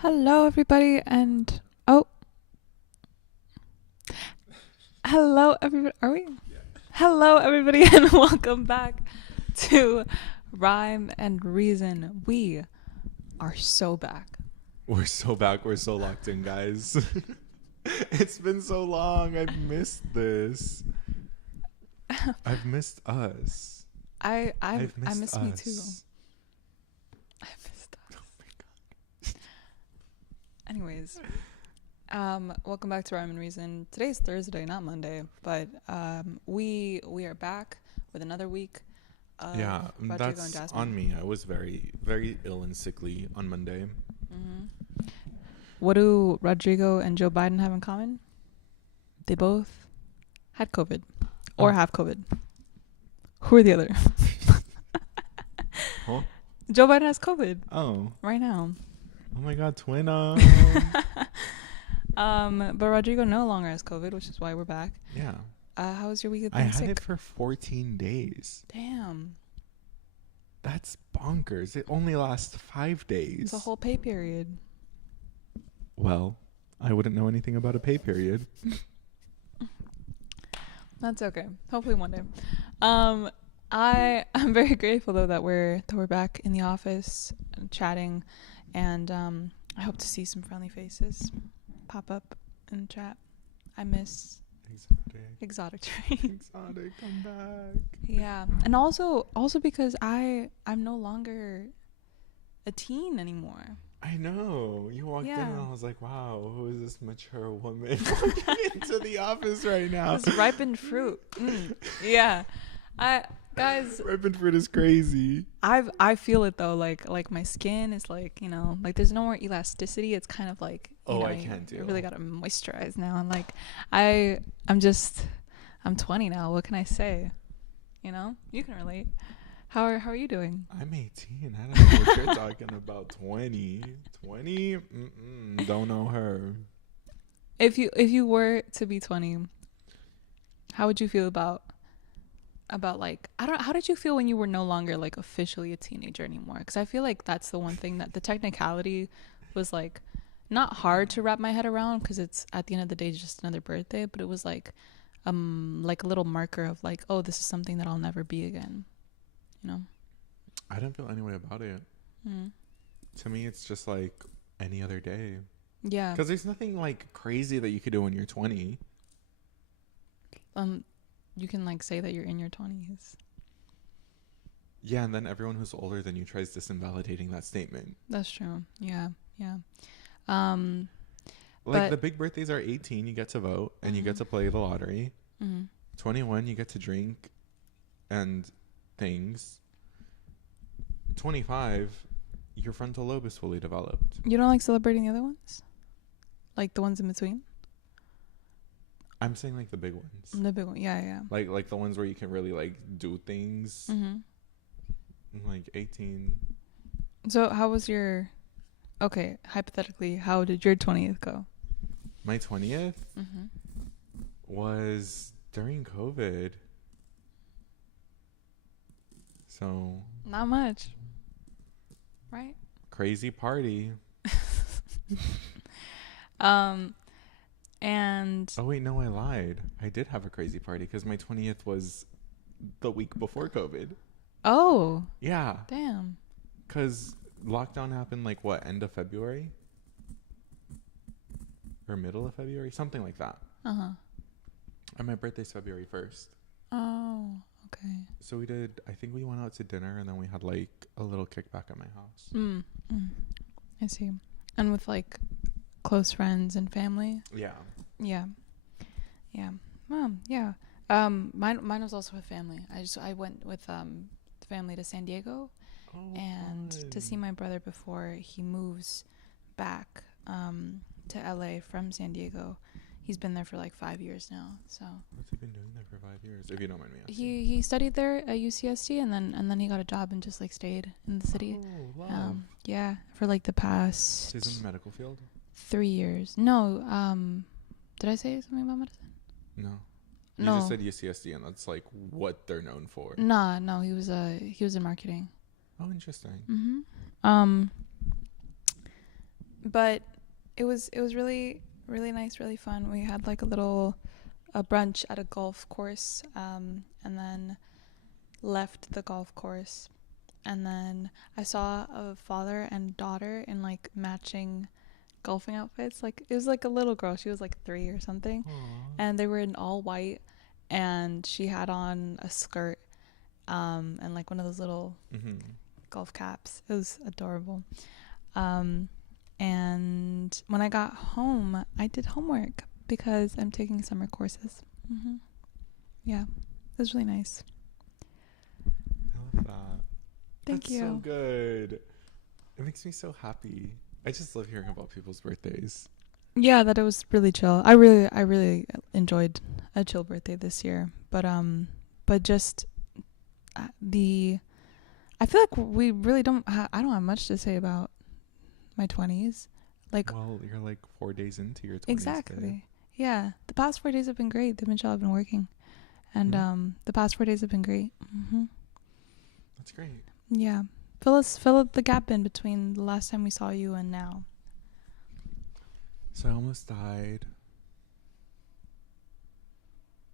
Hello, everybody, and oh, hello, everybody. Are we? Yeah. Hello, everybody, and welcome back to Rhyme and Reason. We are so back. We're so back. We're so locked in, guys. It's been so long. I've missed this. I've missed us. I Missed miss us. me too. I missed us. Oh my god. Anyways, welcome back to Rhyme and Reason. Today's Thursday, not Monday, but we are back with another week. Yeah, Rodrigo and that's Jasmine. on me. I was very, very ill and sickly on Monday. Mm-hmm. What do Rodrigo and Joe Biden have in common? They both had COVID or have COVID. Who are the other? Huh? Joe Biden has COVID. Oh. Right now. Oh my god, twin. But Rodrigo no longer has COVID, which is why we're back. Yeah. How was your week of I being had sick? it for 14 days. Damn. That's bonkers. It only lasts 5 days. It's a whole pay period. Well, I wouldn't know anything about a pay period. That's okay. Hopefully one day. I'm very grateful though that we're back in the office and chatting, and I hope to see some friendly faces pop up in the chat. I miss exotic treats. Exotic, come back. Yeah, and also because I'm no longer a teen anymore. I know. You walked in Yeah. and I was like, wow, who is this mature woman walking into the office right now? This ripened fruit. Yeah. Guys, Ripened fruit is crazy. I feel it though, like my skin is like, like there's no more elasticity. It's kind of like, I can't do. You really gotta moisturize now. And like I'm 20 now. What can I say? You can relate. How are you doing? I'm 18. I don't know what you're talking about. 20? 20? Don't know her. If you were to be 20, how would you feel about like, I don't know, how did you feel when you were no longer like officially a teenager anymore? Because I feel like that's the one thing that the technicality was like not hard to wrap my head around, because it's at the end of the day just another birthday, but it was like a little marker of like, oh, this is something that I'll never be again. I don't feel any way about it. To me, it's just like any other day. Yeah. Because there's nothing like crazy that you could do when you're 20. You can like say that you're in your 20s. Yeah, and then everyone who's older than you tries disinvalidating that statement. That's true. Yeah. Like the big birthdays are 18, you get to vote and you get to play the lottery. 21, you get to drink and things. 25, your frontal lobe is fully developed. You don't like celebrating the other ones? Like the ones in between? I'm saying like the big ones. The big one, yeah. Like the ones where you can really like do things. Like 18. So how was your... Okay, hypothetically, how did your 20th go? My 20th was during COVID. So... Not much. Right? Crazy party. And... Oh, wait, no, I lied. I did have a crazy party because my 20th was the week before COVID. Oh. Yeah. Damn. Because lockdown happened like what, end of February? Or middle of February? Something like that. Uh-huh. And my birthday's February 1st. Oh, okay. So I think we went out to dinner and then we had like a little kickback at my house. I see. And with like close friends and family? Yeah. Yeah. Yeah. Mine was also with family. I went with family to San Diego and fun. to see my brother before he moves back to LA from San Diego. He's been there for like 5 years now. So what's he been doing there for 5 years? If you don't mind me asking. he studied there at UCSD and then he got a job and just like stayed in the city. Oh, love. Yeah, for like the past... He's in the medical field? 3 years. No, did I say something about medicine? No. You just said UCSD and that's like what they're known for. No, he was in marketing. Oh, interesting. But it was really really nice, really fun. We had like a brunch at a golf course, and then left the golf course, and then I saw a father and daughter in like matching golfing outfits. Like it was like a little girl. She was like 3 or something, Aw. and they were in all white, and she had on a skirt, and like one of those little Mm-hmm. golf caps. It was adorable. Um, and when I got home, I did homework because I'm taking summer courses. Yeah, it was really nice. I love that. Thank That's you. so good. It makes me so happy. I just love hearing about people's birthdays. Yeah, that it was really chill. I really enjoyed a chill birthday this year. But just the I feel like we really I don't have much to say about my 20s. Like Well, you're like 4 days into your 20s, babe. exactly. Yeah, the past 4 days have been great. They've been chill. I've been working, and Mm-hmm. the past 4 days have been great. That's great. Yeah, fill the gap in between the last time we saw you and now. So I almost died.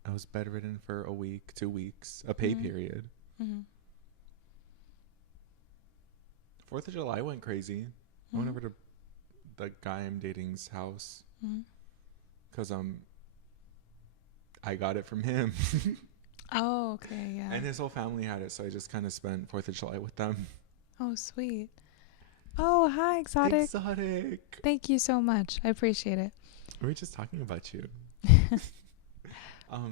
I was bedridden for a week, 2 weeks, a pay period. Mm-hmm. 4th of July went crazy. I went over to the guy I'm dating's house Mm-hmm. because I got it from him. Oh, okay, yeah. And his whole family had it, so I just kind of spent 4th of July with them. Oh, sweet. Oh, hi, Exotic. Exotic. Thank you so much. I appreciate it. We were just talking about you.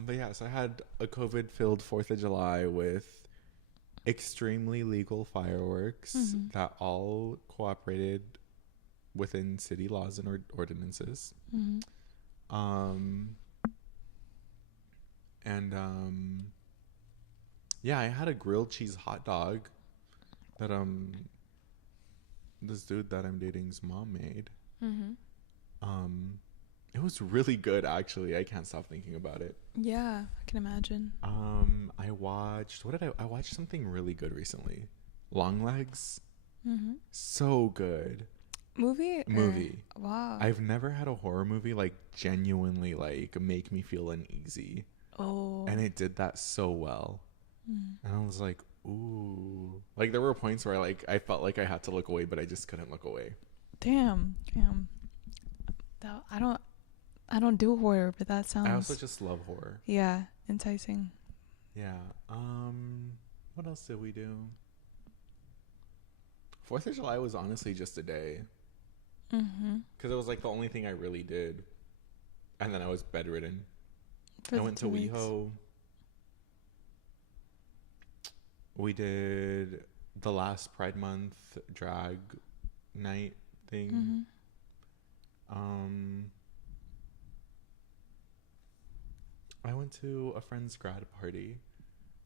But yeah, so I had a COVID-filled 4th of July with extremely legal fireworks Mm-hmm. that all cooperated within city laws and ordinances. Mm-hmm. Um, and yeah, I had a grilled cheese hot dog that this dude that I'm dating's mom made. Mm-hmm. It was really good, actually. I can't stop thinking about it. Yeah, I can imagine. I watched I watched something really good recently. Long Legs. Mm-hmm. So good. Movie? Movie. Wow. I've never had a horror movie like genuinely like make me feel uneasy. Oh. And it did that so well. And I was like, ooh. Like there were points where I felt like I had to look away, but I just couldn't look away. Damn. I don't do horror, but that sounds. I also just love horror. Yeah, enticing. Yeah. What else did we do? 4th of July was honestly just a day. Mm-hmm. Because it was like the only thing I really did. And then I was bedridden. For I the went to 2 weeks. WeHo. We did the last Pride Month drag night thing. Mm-hmm. I went to a friend's grad party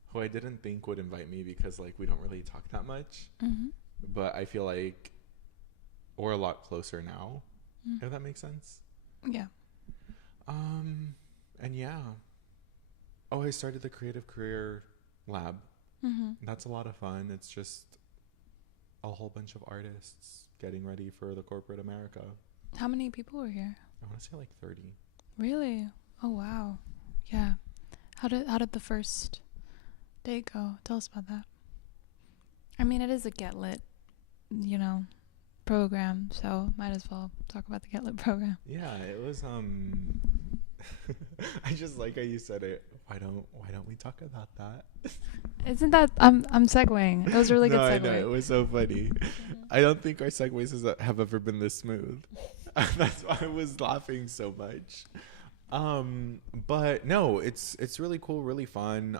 who I didn't think would invite me because like we don't really talk that much. Mm-hmm. But I feel like we're a lot closer now, if that makes sense. Yeah. And yeah. Oh, I started the Creative Career Lab. Mm-hmm. That's a lot of fun. It's just a whole bunch of artists getting ready for the corporate America. How many people were here? I want to say like 30. Really? Oh wow. Yeah. How did the first day go? Tell us about that. I mean, it is a Get Lit, program, so might as well talk about the Get Lit program. Yeah, it was I just like how you said it. Why don't we talk about that? Isn't that I'm segueing. It was a really good No, I segue. know, it was so funny. I don't think our segues have ever been this smooth. That's why I was laughing so much. But no, it's really cool, really fun.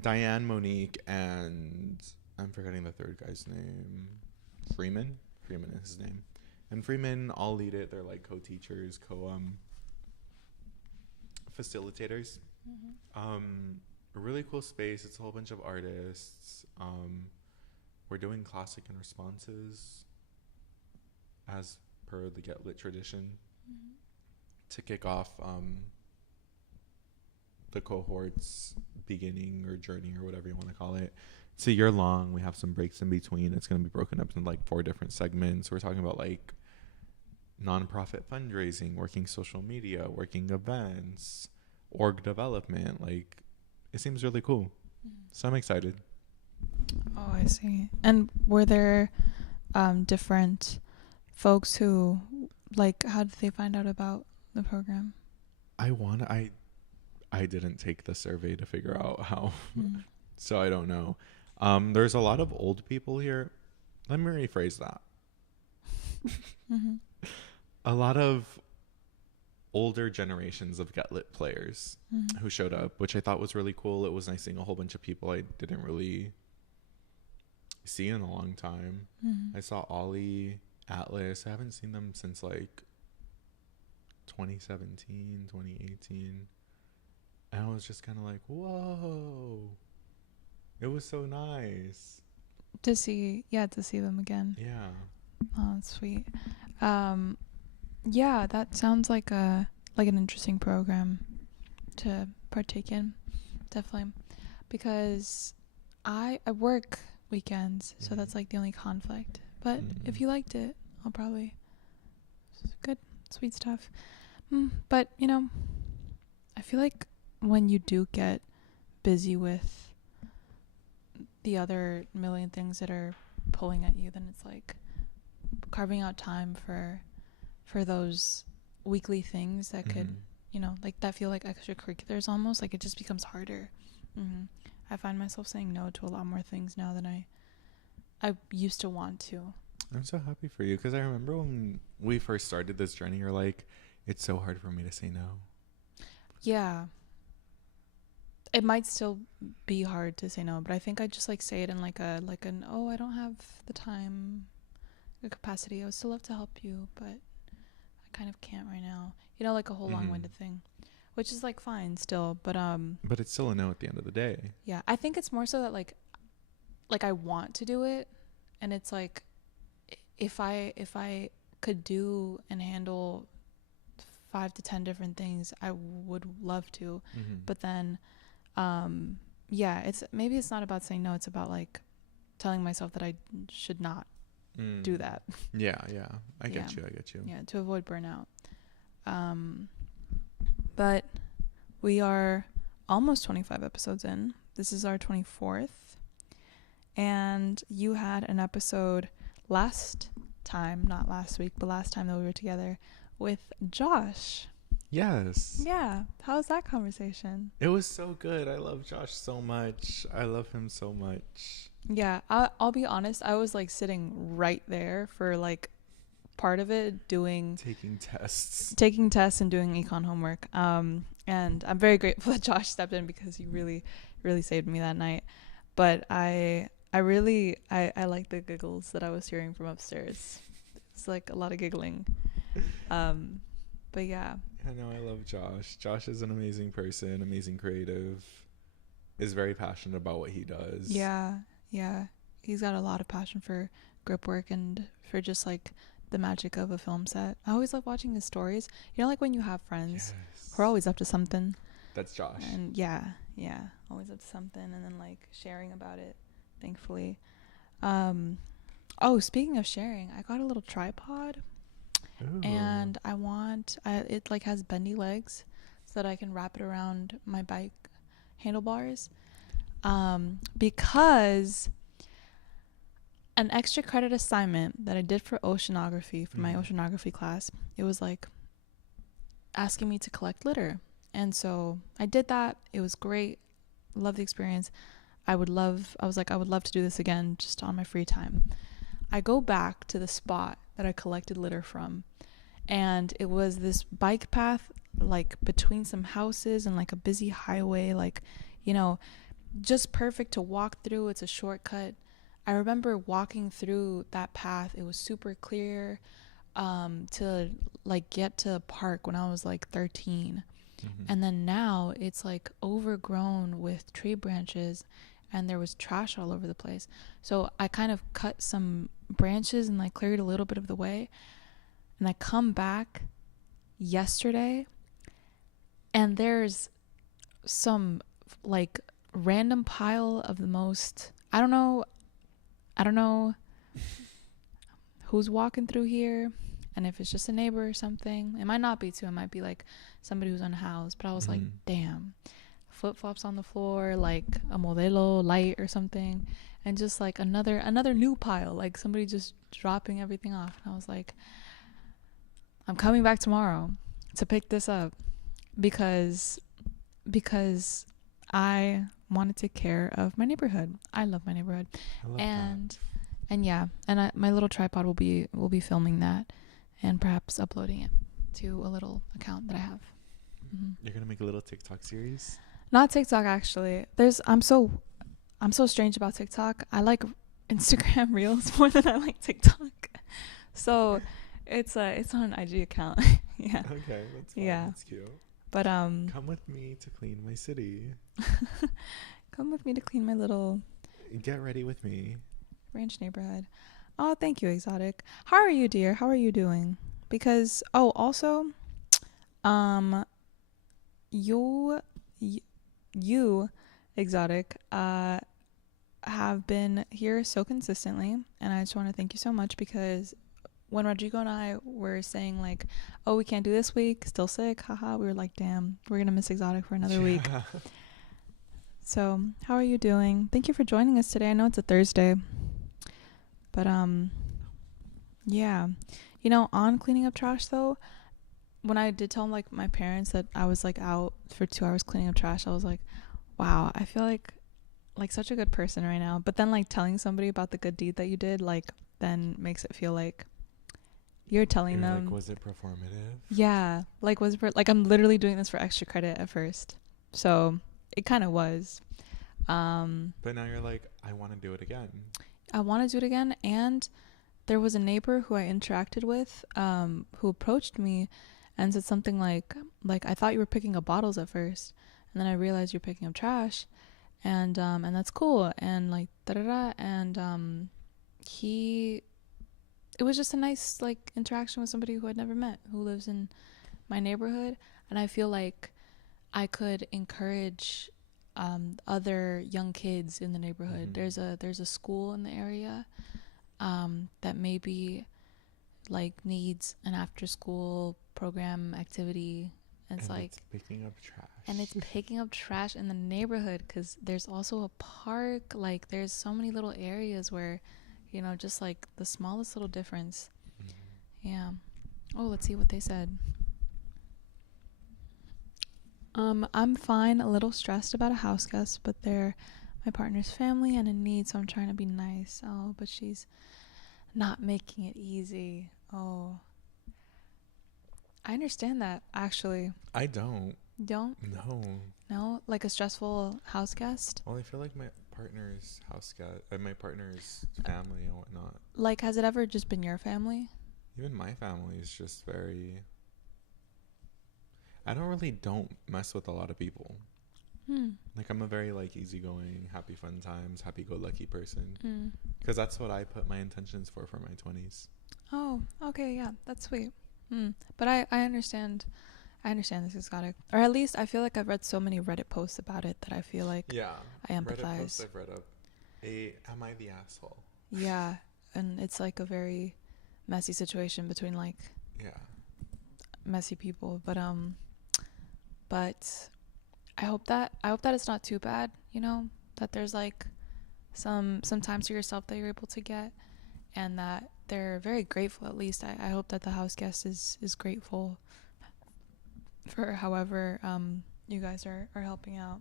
Diane, Monique, and I'm forgetting the third guy's name. Freeman is his name. And Freeman all lead it. They're like co-teachers, facilitators. A really cool space. It's a whole bunch of artists. We're doing classic and responses as per the Get Lit tradition to kick off the cohort's beginning or journey or whatever you want to call it. it's a year long. We have some breaks in between. It's going to be broken up into like 4 different segments. We're talking about like nonprofit fundraising, working social media, working events, org development. Like, it seems really cool. So I'm excited. Oh, I see. And were there different folks who, like, how did they find out about the program? I didn't take the survey to figure out how, Mm. so I don't know. There's a lot of old people here. Let me rephrase that. Mm-hmm. A lot of older generations of Get Lit players Mm-hmm. who showed up, which I thought was really cool. It was nice seeing a whole bunch of people I didn't really see in a long time. Mm-hmm. I saw Ollie, Atlas. I haven't seen them since like 2017, 2018. And I was just kind of like, whoa. It was so nice. To see them again. Yeah. Oh, that's sweet. Yeah, that sounds like an interesting program to partake in, definitely, because I work weekends, so that's like the only conflict. But if you liked it, I'll probably good, sweet stuff. But I feel like when you do get busy with the other million things that are pulling at you, then it's like carving out time for those weekly things that could like that feel like extracurriculars almost. Like it just becomes harder. I find myself saying no to a lot more things now than I used to want to. I'm so happy for you, because I remember when we first started this journey, you're like, it's so hard for me to say no. Yeah, it might still be hard to say no, but I think I just like say it in like an oh, I don't have the time, the capacity. I would still love to help you, but I kind of can't right now. Like a whole long-winded thing, which is like fine still, but it's still a no at the end of the day. yeah, I think it's more so that like I want to do it, and it's like if I could do and handle 5 to 10 different things, I would love to. But then yeah, it's not about saying no, it's about like telling myself that I should not do that. Yeah, I get you. Yeah, to avoid burnout. But we are almost 25 episodes in. This is our 24th, and you had an episode last time, not last week, but last time that we were together with Josh. Yes. Yeah. How was that conversation? It was so good. I love Josh so much. I love him so much. Yeah. I'll be honest. I was like sitting right there for like part of it, taking tests and doing econ homework. And I'm very grateful that Josh stepped in, because he really, really saved me that night. But I really like the giggles that I was hearing from upstairs. It's like a lot of giggling. But yeah. I know, I love Josh. Josh is an amazing person, amazing creative, is very passionate about what he does. Yeah. He's got a lot of passion for grip work and for just like the magic of a film set. I always love watching his stories. Like when you have friends who are always up to something. That's Josh. And yeah, always up to something, and then like sharing about it, thankfully. Oh, speaking of sharing, I got a little tripod. Ooh. And it like has bendy legs so that I can wrap it around my bike handlebars, because an extra credit assignment that I did for oceanography, for my oceanography class, it was like asking me to collect litter, and so I did that. It was great. Love the experience. I would love to do this again just on my free time. I go back to the spot that I collected litter from, and it was this bike path like between some houses and like a busy highway, like just perfect to walk through. It's a shortcut. I remember walking through that path. It was super clear to like get to a park when I was like 13. And then now it's like overgrown with tree branches, and there was trash all over the place. So I kind of cut some branches and like cleared a little bit of the way. And I come back yesterday, and there's some like random pile of the most I don't know. I don't know who's walking through here, and if it's just a neighbor or something. It might not be too. It might be like somebody who's unhoused. But I was like, damn, flip flops on the floor, like a Modelo light or something, and just like another new pile, like somebody just dropping everything off. And I was like, I'm coming back tomorrow to pick this up because I want to take care of my neighborhood. I love my neighborhood. I love and that. and yeah, and my little tripod will be filming that and perhaps uploading it to a little account that I have. You're gonna make a little TikTok series? Not TikTok, actually. I'm so strange about TikTok. I like Instagram Reels more than I like TikTok. So it's on an IG account. Yeah. Okay, that's fine. Yeah. That's cute. But Come with me to clean my city. come with me to clean my little Get ready with me. ranch neighborhood. Oh, thank you, Exotic. How are you, dear? How are you doing? Because also, you Exotic have been here so consistently, and I just want to thank you so much, because when Rodrigo and I were saying like, oh, we can't do this week, still sick, haha, we were like, damn, we're gonna miss Exotic for another week. So how are you doing? Thank you for joining us today. I know it's a Thursday, but yeah, you know, on cleaning up trash though, when I did tell like my parents that I was like out for 2 hours cleaning up trash, I was like, wow, I feel like such a good person right now. But then like telling somebody about the good deed that you did, like, then makes it feel like you're telling them, like, was it performative? yeah, like, was it like I'm literally doing this for extra credit at first. So it kind of was. But now you're like, I want to do it again. I want to do it again. And there was a neighbor who I interacted with, who approached me and said something like I thought you were picking up bottles at first, and then I realized you're picking up trash, and that's cool, and like da da da, and it was just a nice like interaction with somebody who I'd never met, who lives in my neighborhood, and I feel like I could encourage other young kids in the neighborhood. There's a school in the area that maybe like needs an after school program activity, and it's like it's picking up trash. And it's picking up trash in the neighborhood, because there's also a park. Like, there's so many little areas where, you know, just like the smallest little difference. Yeah. Oh, let's see what they said. I'm fine, a little stressed about a house guest, but they're my partner's family and in need, so I'm trying to be nice. Oh, but she's not making it easy. Oh, I understand that, actually. I don't. Don't? No? Like a stressful house guest? Well, I feel like my partner's house guest, my partner's family and whatnot. Like, has it ever just been your family? Even my family is just very... I don't mess with a lot of people. Like, I'm a very like easygoing, happy fun times, happy-go-lucky person. Because that's what I put my intentions for my 20s. Oh, okay, yeah, that's sweet. But I understand. I understand this, Exotic. Or at least I feel like I've read so many Reddit posts about it that I feel like I empathize. Reddit posts I've read up. Am I the asshole? Yeah, and it's like a very messy situation between like messy people. But I hope that it's not too bad, you know, that there's like some time to yourself that you're able to get, and that they're very grateful. At least I hope that the house guest is grateful for however you guys are helping out.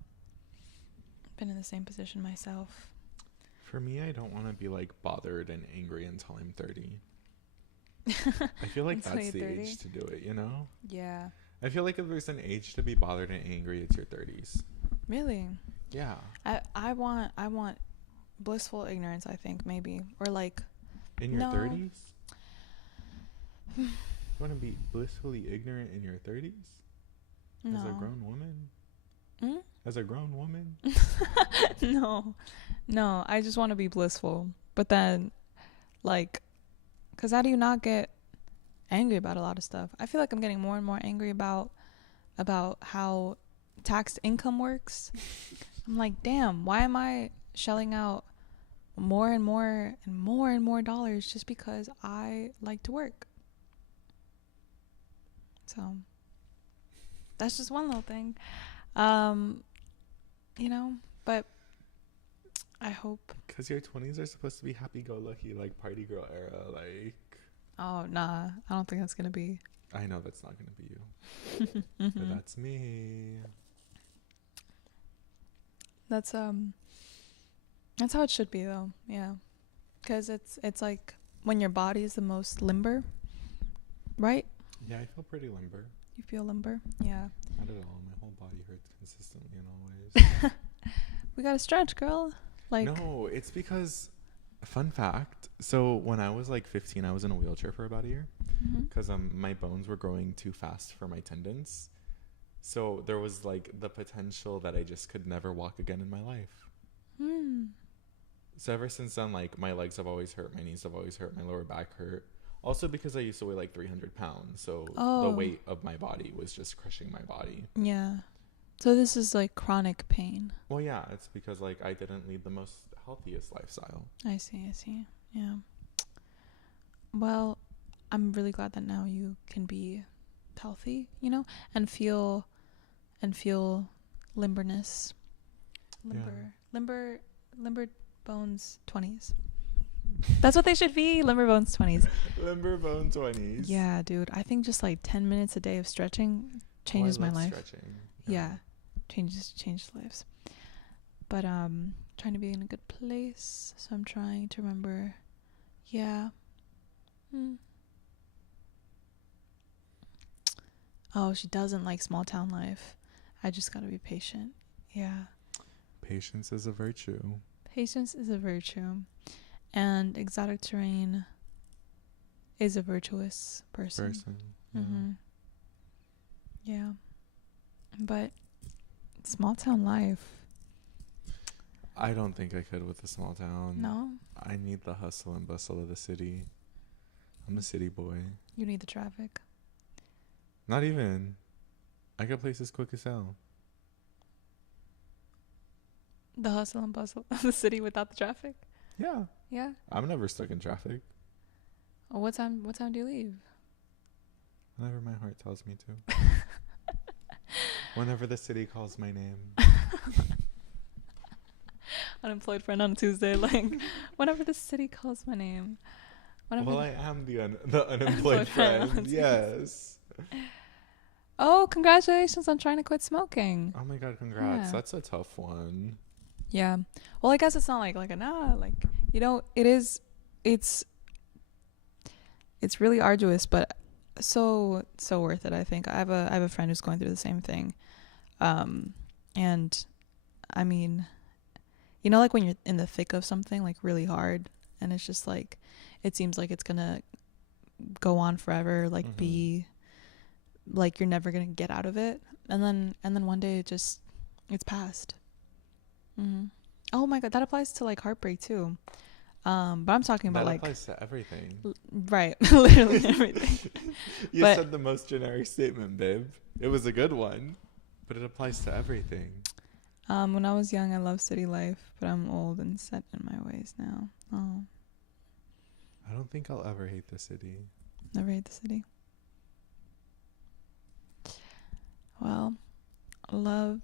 Been in the same position myself. For me, I don't want to be like bothered and angry until I'm 30. I feel like that's the age to do it, you know? Yeah. I feel like if there's an age to be bothered and angry, it's your 30s. Really? Yeah. I want blissful ignorance, I think, maybe. Or like... In your 30s? You want to be blissfully ignorant in your 30s? No. As a grown woman? As a grown woman? No, I just want to be blissful. But then, like, because how do you not get angry about a lot of stuff? I feel like I'm getting more and more angry about how taxed income works. I'm like, damn, why am I shelling out more and more and more and more dollars just because I like to work. So that's just one little thing. Um, you know, but I hope. Because your 20s are supposed to be happy-go-lucky, like party girl era. Like, Oh, nah. I don't think that's going to be. I know that's not going to be you. But that's me. That's how it should be though. Yeah. Cuz it's like when your body is the most limber, right? Yeah, I feel pretty limber. You feel limber? Yeah. Not at all. My whole body hurts consistently and always. We got to stretch, girl. Like No, it's because, fun fact. So when I was like 15, I was in a wheelchair for about a year because my bones were growing too fast for my tendons. So there was like the potential that I just could never walk again in my life. So ever since then, like my legs have always hurt, my knees have always hurt, my lower back hurt. Also because I used to weigh like 300 pounds. So the weight of my body was just crushing my body. Yeah. So this is like chronic pain. Well, yeah, it's because like I didn't lead the most healthiest lifestyle. I see. Yeah. Well, I'm really glad that now you can be healthy, you know, and feel limberness. Limber bones 20s. That's what they should be, limber bones 20s. Limber bone 20s. Yeah, dude. I think just like 10 minutes a day of stretching changes my life. Stretching. Yeah. Changes lives. But trying to be in a good place, so I'm trying to remember. Yeah. Oh, she doesn't like small town life. I just gotta be patient. Yeah. Patience is a virtue. Patience is a virtue. And exotic terrain is a virtuous person. Yeah. Yeah. But small town life. I don't think I could with a small town. No? I need the hustle and bustle of the city. I'm a city boy. You need the traffic. Not even. I get places quick as hell. The hustle and bustle of the city without the traffic? Yeah. Yeah. I'm never stuck in traffic. Well, what time do you leave? Whenever my heart tells me to. Whenever the city calls my name. Unemployed friend on Tuesday, like, whenever the city calls my name. Well, I am the unemployed friend. Yes. Oh, congratulations on trying to quit smoking. Oh my god, congrats. Yeah. That's a tough one. Yeah. Well, I guess it's not like a nah, like, you know, it's really arduous, but so worth it, I think. I have a friend who's going through the same thing. And I mean, you know, like when you're in the thick of something like really hard and it's just like it seems like it's gonna go on forever, like be like you're never gonna get out of it, and then one day it's past. Oh my god, that applies to like heartbreak too. But I'm talking about that like applies to everything. Right. Literally everything. You said the most generic statement, babe. It was a good one, but it applies to everything. When I was young, I loved city life, but I'm old and set in my ways now. Oh. I don't think I'll ever hate the city. Never hate the city. Well, love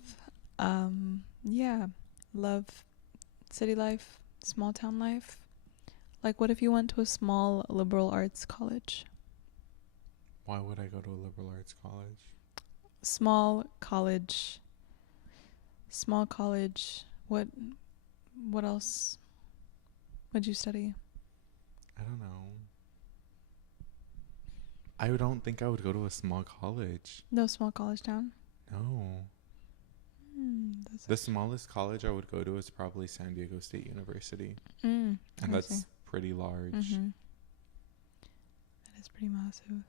city life, small town life. Like, what if you went to a small liberal arts college? Why would I go to a liberal arts college? Small college. What else would you study? I don't know. I don't think I would go to a small college. No small college town? No. The smallest college I would go to is probably San Diego State University. And that's pretty large. That is pretty massive.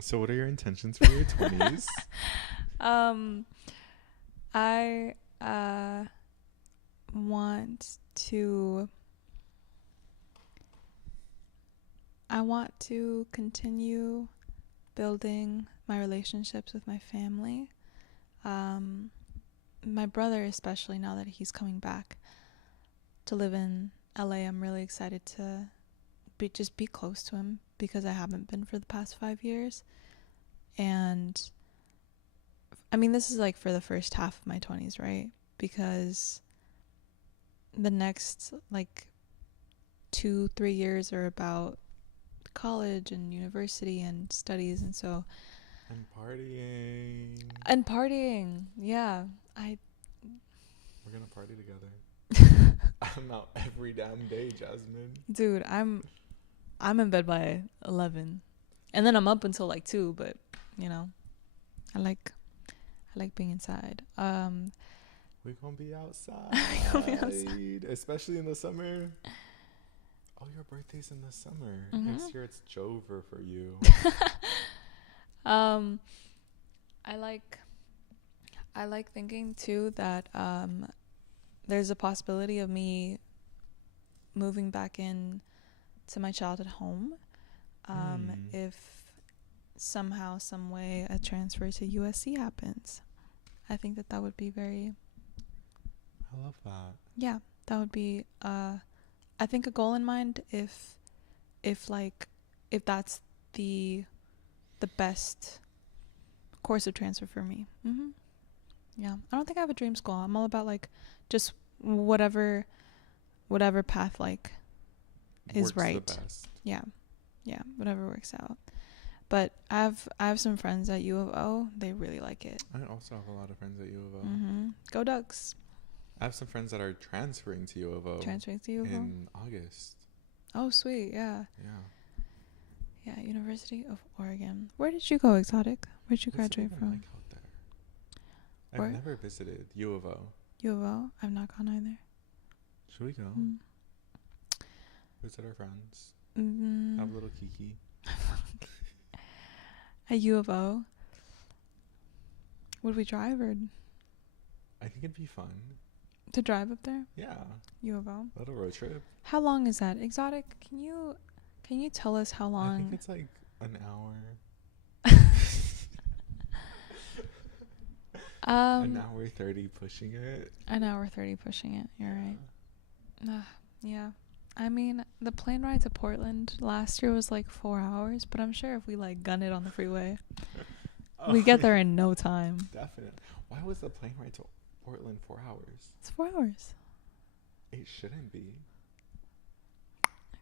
So what are your intentions for your 20s? I want to I want to continue building my relationships with my family. My brother, especially now that he's coming back to live in LA, I'm really excited to be close to him because I haven't been for the past 5 years. And I mean, this is like for the first half of my 20s, right? Because the next like 2-3 years are about college and university and studies, and so And partying. Yeah, we're gonna party together. I'm out every damn day, Jasmine. dude, I'm in bed by 11, and then I'm up until like 2. But you know, I like being inside. We're gonna be outside. We're gonna be outside. Especially in the summer. Oh, your birthday's in the summer. Next year it's Jover for you. I like thinking too that there's a possibility of me moving back in to my childhood home if somehow, some way, a transfer to USC happens. I think that would be very. I love that. Yeah, that would be I think a goal in mind if that's the best course of transfer for me. Yeah, I don't think I have a dream school. I'm all about like just whatever path like is Works right. the best. Yeah, whatever works out. But I have some friends at U of O. They really like it. I also have a lot of friends at U of O. Go Ducks. I have some friends that are transferring to U of O. Transferring to U of O in August. Oh, sweet. Yeah. Yeah. University of Oregon. Where did you go, Exotic? Where'd you graduate from? Like out there? I've never visited U of O. U of O? I've not gone either. Should we go? Visit our friends. Have a little kiki. At U of O? Would we drive or? I think it'd be fun. To drive up there? Yeah. U of O? A little road trip. How long is that? Exotic, can you tell us how long? I think it's like an hour. An hour 30 pushing it. An hour 30 pushing it. You're right. Yeah. I mean, the plane ride to Portland last year was like 4 hours, but I'm sure if we like gun it on the freeway, we get there in no time. Definitely. Why was the plane ride to Portland 4 hours? It's 4 hours. It shouldn't be.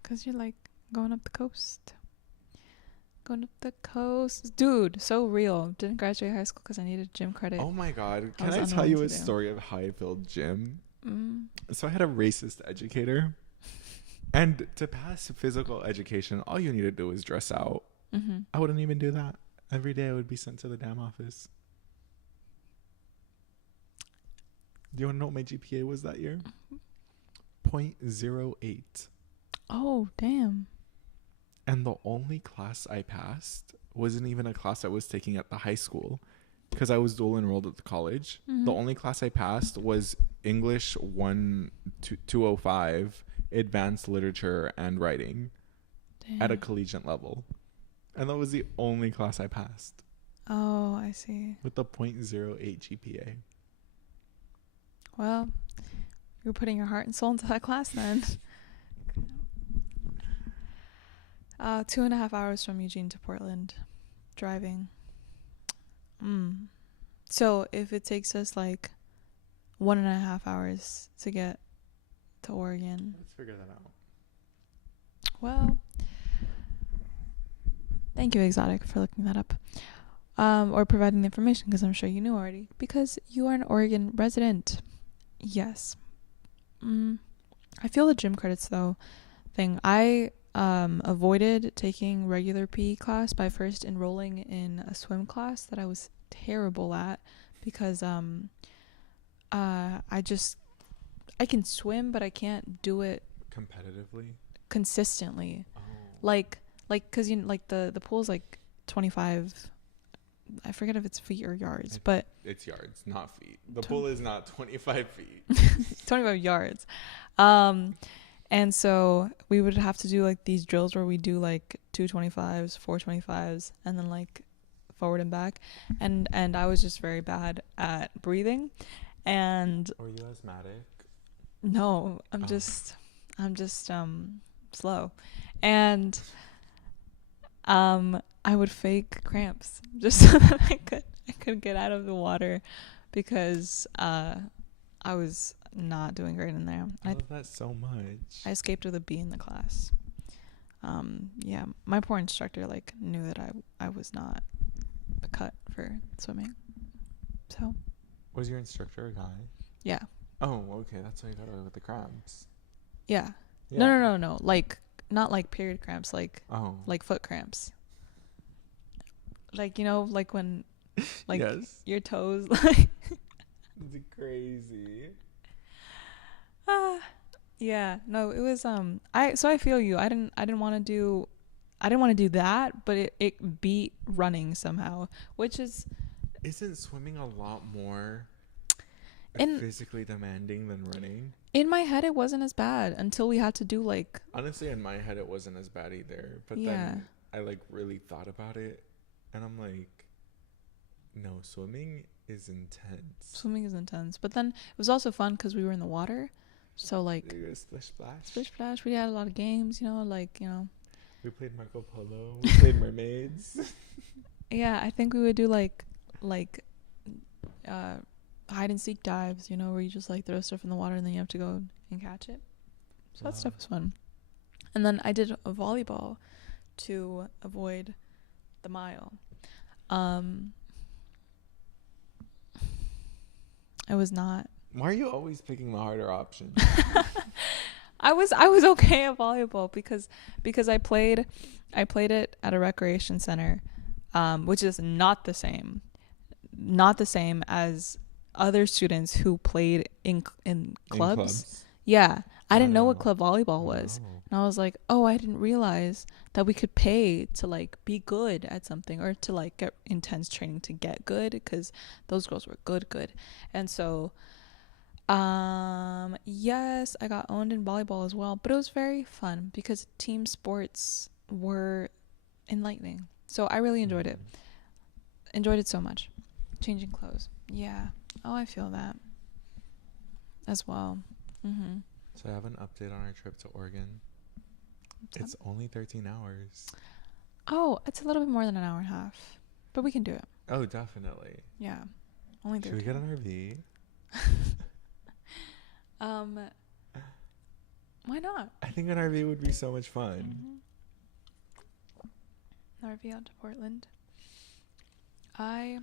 Because you're like going up the coast. Going up the coast. Dude, so real. Didn't graduate high school because I needed gym credit. Oh my God. Can I tell you a story of how I filled gym? So I had a racist educator. And to pass physical education, all you need to do is dress out. I wouldn't even do that. Every day I would be sent to the damn office. Do you want to know what my GPA was that year? 0.08. Oh, damn. And the only class I passed wasn't even a class I was taking at the high school because I was dual enrolled at the college. The only class I passed was English 205, Advanced Literature and Writing. Damn. At a collegiate level. And that was the only class I passed. Oh, I see. With the 0.08 GPA. Well, you're putting your heart and soul into that class then. 2.5 hours from Eugene to Portland, driving. So if it takes us like 1.5 hours to get to Oregon. Let's figure that out. Well, thank you, Exotic, for looking that up. Or providing the information, because I'm sure you knew already. Because you are an Oregon resident. Yes. I feel the gym credits, though, thing. I avoided taking regular PE class by first enrolling in a swim class that I was terrible at because I can swim, but I can't do it competitively, consistently. Like because you know, like the pool's like 25. I forget if it's feet or yards, but it's yards, not feet. The pool is not 25 feet. 25 yards. And so we would have to do like these drills where we do like 225s, 425s, and then like forward and back. And I was just very bad at breathing. And Were you asthmatic? no, Oh. I'm just slow. And I would fake cramps just so that I could get out of the water because I was not doing great in there. I love that so much. I escaped with a B in the class. Yeah, my poor instructor like knew that I was not a cut for swimming. So Was your instructor a guy? yeah, Oh, okay. That's why you got away with the cramps. yeah. Yeah. No. Like not like period cramps, Oh. like foot cramps. Like you know, like when like yes. your toes like It's crazy. yeah. No, it was I feel you. I didn't want to do that, but it beat running somehow, which is Isn't swimming a lot more in physically demanding than running? in my head it wasn't as bad until we had to do like Honestly, in my head, it wasn't as bad either. But yeah. then I like really thought about it, and I'm like, no, swimming is intense. Swimming is intense, but then it was also fun because we were in the water, so like Splish splash. splish splash. We had a lot of games, like We played Marco Polo. We played mermaids. yeah. I think we would do like hide and seek dives, where you just like throw stuff in the water and then you have to go and catch it. So that stuff was fun. And then I did a volleyball to avoid the mile. I was not. Why are you always picking the harder option? I was okay at volleyball because I played it at a recreation center, which is not the same as other students who played in clubs. Yeah, I didn't know what club volleyball was, and I was like, oh, I didn't realize that we could pay to like be good at something or to like get intense training to get good, because those girls were good, and so. Yes, I got owned in volleyball as well, but it was very fun because team sports were enlightening. So I really enjoyed it. Enjoyed it so much. Changing clothes. Yeah. Oh, I feel that as well. Mm-hmm. So I have an update on our trip to Oregon. It's only 13 hours. Oh, it's a little bit more than an hour and a half, but we can do it. Oh, definitely. Yeah. Only 13. Should we get an RV? Why not? I think an RV would be so much fun. RV out to Portland. I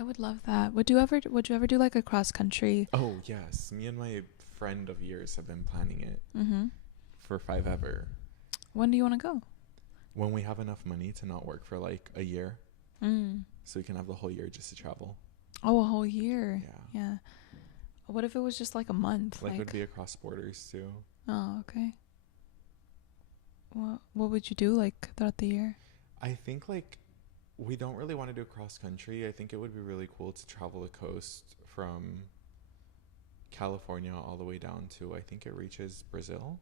would love that. Would you ever do like a cross country? Oh yes, me and my friend of years have been planning it for 5 ever. When do you want to go? When we have enough money to not work for like a year, so we can have the whole year just to travel. Oh, a whole year. Yeah. What if it was just like a month? Like it would be across borders too. Oh, okay. What would you do like throughout the year? I think like we don't really want to do cross country. I think it would be really cool to travel the coast from California all the way down to, I think it reaches Brazil.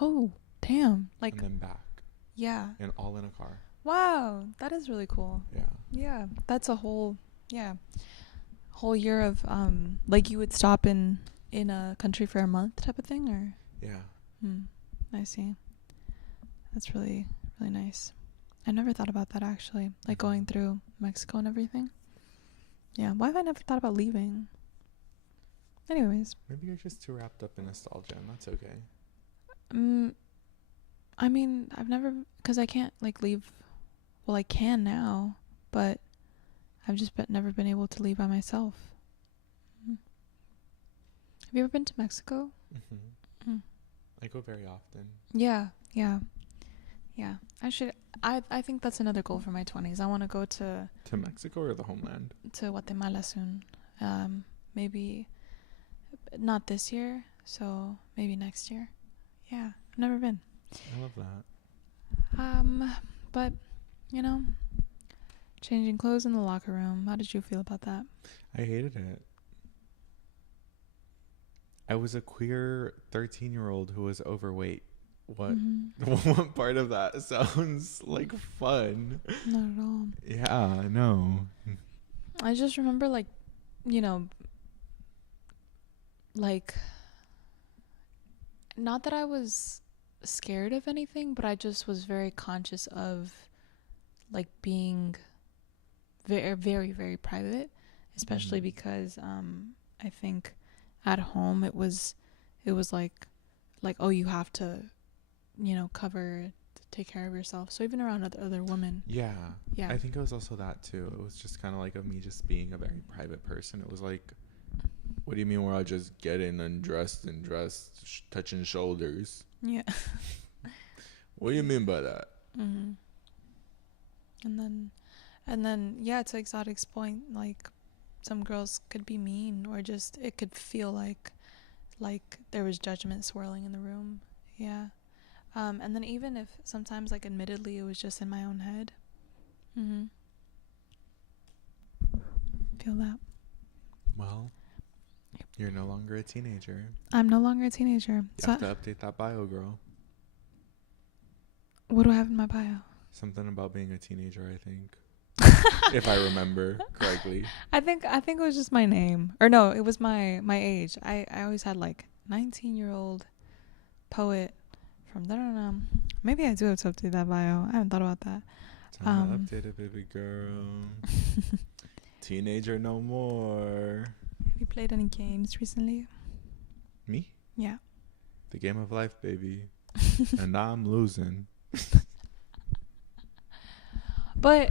Oh, damn. Like, and then back. Yeah. And all in a car. Wow, that is really cool. Yeah, that's a whole year of like you would stop in a country for a month type of thing, or I see. That's really, really nice. I never thought about that actually, like going through Mexico and everything. Yeah, why have I never thought about leaving? Anyways, maybe you're just too wrapped up in nostalgia, and that's okay. I mean, I've never, because I can't like leave. Well, I can now, but I've just never been able to leave by myself. Have you ever been to Mexico? I go very often. Yeah. I think that's another goal for my 20s. I want to go to Mexico or the homeland? To Guatemala soon. Maybe not this year, so maybe next year. Yeah, I've never been. I love that. But changing clothes in the locker room. How did you feel about that? I hated it. I was a queer 13-year-old who was overweight. What Mm-hmm. what part of that sounds like fun? Not at all. Yeah, no. I just remember, like, you know, like, not that I was scared of anything, but I just was very conscious of, like, being very, very, very private, especially because I think at home it was like, oh, you have to, cover to take care of yourself. So even around other women. Yeah. Yeah. I think it was also that too. It was just kind of like of me just being a very private person. It was like, what do you mean we're all just getting undressed and dressed, touching shoulders? Yeah. What do you mean by that? Mm-hmm. And then yeah, to Exotic's point, like, some girls could be mean, or just it could feel like there was judgment swirling in the room. Yeah. And then even if sometimes, like, admittedly, it was just in my own head. Mm-hmm. Feel that. Well, you're no longer a teenager. I'm no longer a teenager. You So have to update that bio, girl. what do I have in my bio? Something about being a teenager, I think. If I remember correctly. I think it was just my name. Or no, it was my age. I always had, like, 19-year-old poet from da-da-da. Maybe I do have to update that bio. I haven't thought about that. Time to update it, baby girl. Teenager no more. Have you played any games recently? Me? Yeah. The game of life, baby. And I'm losing. But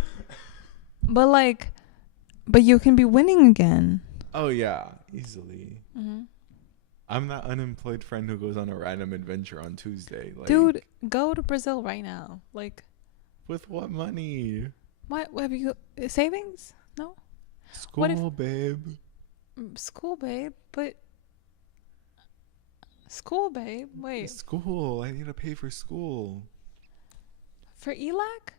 you can be winning again. Oh, yeah. Easily. Mm-hmm. I'm that unemployed friend who goes on a random adventure on Tuesday. Like, Dude, go to Brazil right now. Like, with what money? what have you savings? No? School, babe. School, babe. But school, babe. Wait. School. I need to pay for school. For ELAC?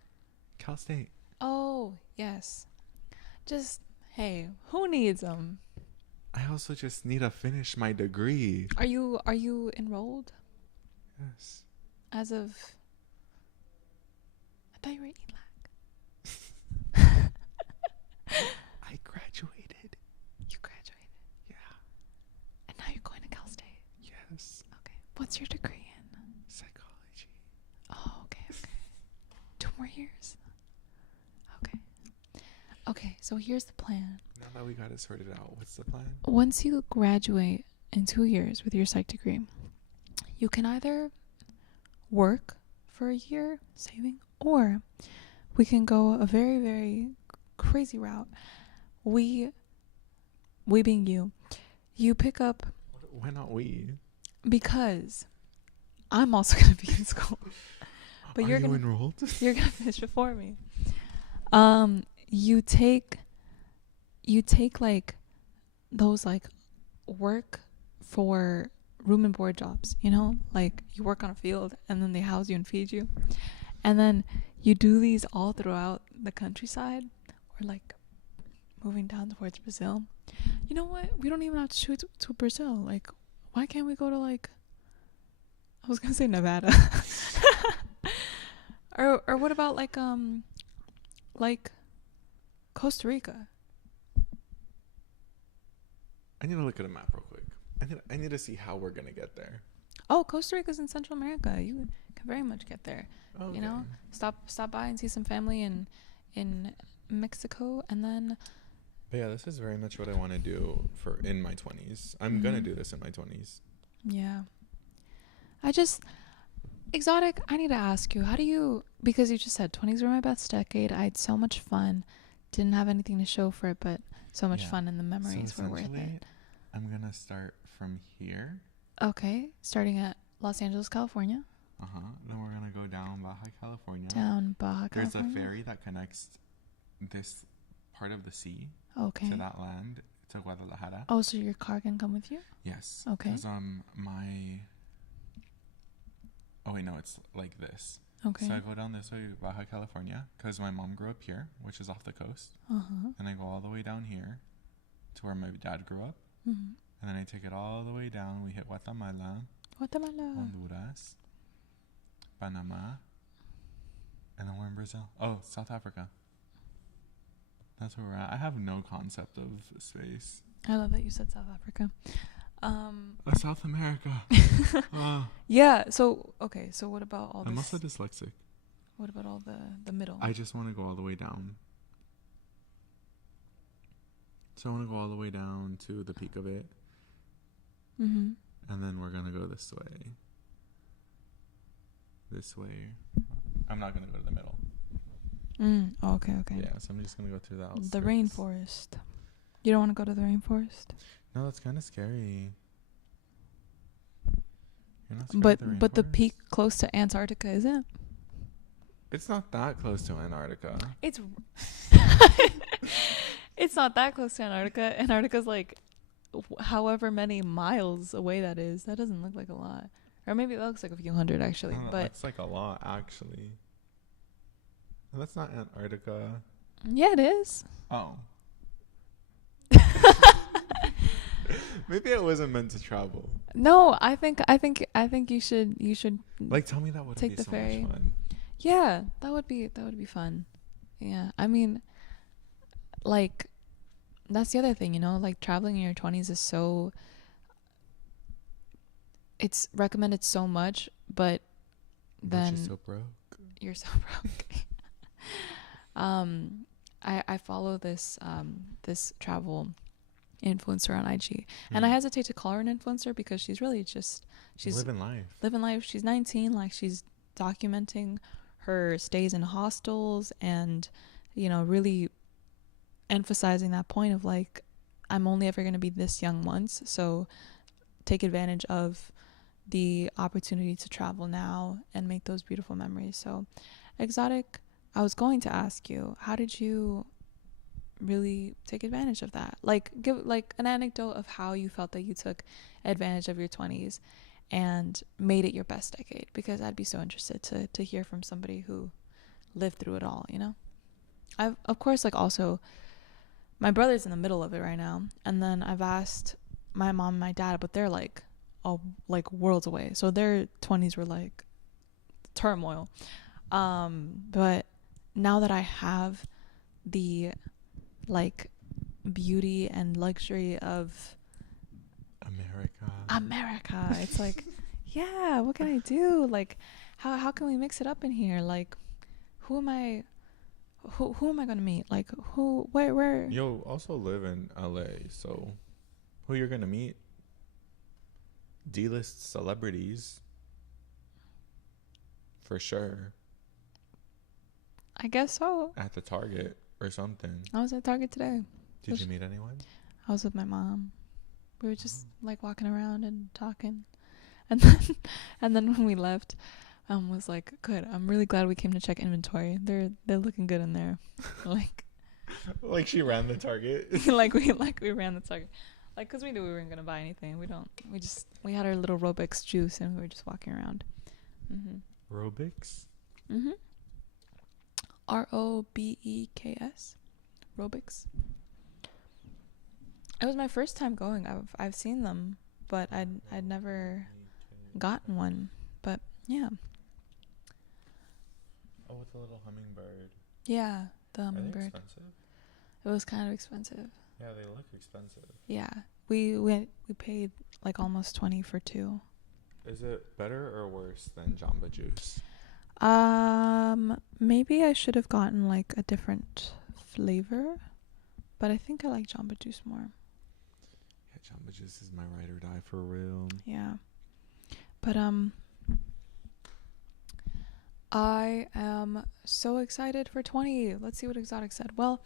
Cal State. Oh, yes. Just, hey, who needs them? I also just need to finish my degree. Are you enrolled Yes. as of? I thought you were ELAC. I graduated. You graduated. Yeah. And now you're going to Cal State. Yes. Okay. What's your degree in? Psychology. Oh, okay. 2 more years. Okay. Okay, so here's the plan. Now that we got it sorted out, what's the plan? Once you graduate in 2 years with your psych degree, you can either work for a year saving, or we can go a very, very crazy route. We being you pick up, Why not we? because I'm also going to be in school. But Are you're you gonna enrolled? you're gonna finish before me. You take like those, like, work for room and board jobs, like you work on a field and then they house you and feed you, and then you do these all throughout the countryside, or like moving down towards Brazil. You know what? We don't even have to shoot to Brazil. Like, why can't we go to, like, I was gonna say Nevada. Or what about, like Costa Rica? I need to look at a map real quick. I need to see how we're gonna get there. Oh, Costa Rica's in Central America. You can very much get there. Okay. Stop by and see some family in Mexico, and then. But yeah, this is very much what I want to do in my 20s. I'm gonna do this in my 20s. Yeah. Exotic, I need to ask you, how do you, because you just said 20s were my best decade. I had so much fun. Didn't have anything to show for it, but so much fun, and the memories were worth it. I'm gonna start from here. Okay, starting at Los Angeles, California. Then we're gonna go down Baja California. There's a ferry that connects this part of the sea to that land, to Guadalajara. Oh, so your car can come with you? Yes. Okay. Because oh wait, no, it's like this. Okay. So I go down this way, Baja California, because my mom grew up here, which is off the coast. And I go all the way down here to where my dad grew up. And then I take it all the way down. We hit Guatemala, Guatemala. Honduras, Panama, and then we're in Brazil. Oh, South Africa. That's where we're at. I have no concept of space. I love that you said South Africa. South America. Yeah. So okay. So what about all this? I'm also dyslexic. What about all the middle? I just want to go all the way down. So I want to go all the way down to the peak of it. Mm-hmm. And then we're going to go this way. This way. I'm not going to go to the middle. Oh, okay. Yeah, so I'm just going to go through the outskirts. The rainforest. You don't want to go to the rainforest? No, that's kind of scary. You're not scared of the rainforest? But the peak close to Antarctica, isn't? It's not that close to Antarctica. It's it's not that close to Antarctica. Antarctica's like however many miles away that is. That doesn't look like a lot. Or maybe it looks like a few hundred actually. But it's like a lot actually. And that's not Antarctica. Yeah, it is. Oh. Maybe I wasn't meant to travel. No, I think you should like tell me that would take be the so ferry. much fun. Yeah, that would be fun. Yeah, I mean, like, that's the other thing, you know, like traveling in your 20s is so, it's recommended so much, but then you're so broke. You're so broke. I follow this travel influencer on IG, and I hesitate to call her an influencer because she's really just she's living life. She's 19, like she's documenting her stays in hostels and, you know, really emphasizing that point of like, I'm only ever going to be this young once, so take advantage of the opportunity to travel now and make those beautiful memories. So exotic, I was going to ask you, how did you really take advantage of that? Like, give like an anecdote of how you felt that you took advantage of your 20s and made it your best decade, because I'd be so interested to hear from somebody who lived through it all, you know? I've, of course, like also my brother's in the middle of it right now, and then I've asked my mom and my dad, but they're like worlds away, so their 20s were like turmoil. But now that I have the like beauty and luxury of America, it's like, yeah, what can I do? Like, how can we mix it up in here? Like, who am I gonna meet? Like, where you'll also live in LA, so who you're gonna meet? D-list celebrities for sure. I guess so. At the Target or something. I was at Target today. Did you meet anyone? I was with my mom. We were just like walking around and talking, and then when we left, was like, good. I'm really glad we came to check inventory. They're looking good in there, like. Like she ran the Target. like we ran the Target, like, cause we knew we weren't gonna buy anything. We had our little Robix juice and we were just walking around. Robix. ROBEKS, Robix. It was my first time going. I've seen them, but I'd never gotten one. But yeah. Oh, with the little hummingbird. Yeah, the hummingbird. Are they expensive? It was kind of expensive. Yeah, they look expensive. Yeah, we paid like almost 20 for 2. Is it better or worse than Jamba Juice? Maybe I should have gotten like a different flavor, but I think I like Jamba Juice more. Yeah, Jamba Juice is my ride or die for real. Yeah. But I am so excited for 20. Let's see what Exotic said. Well,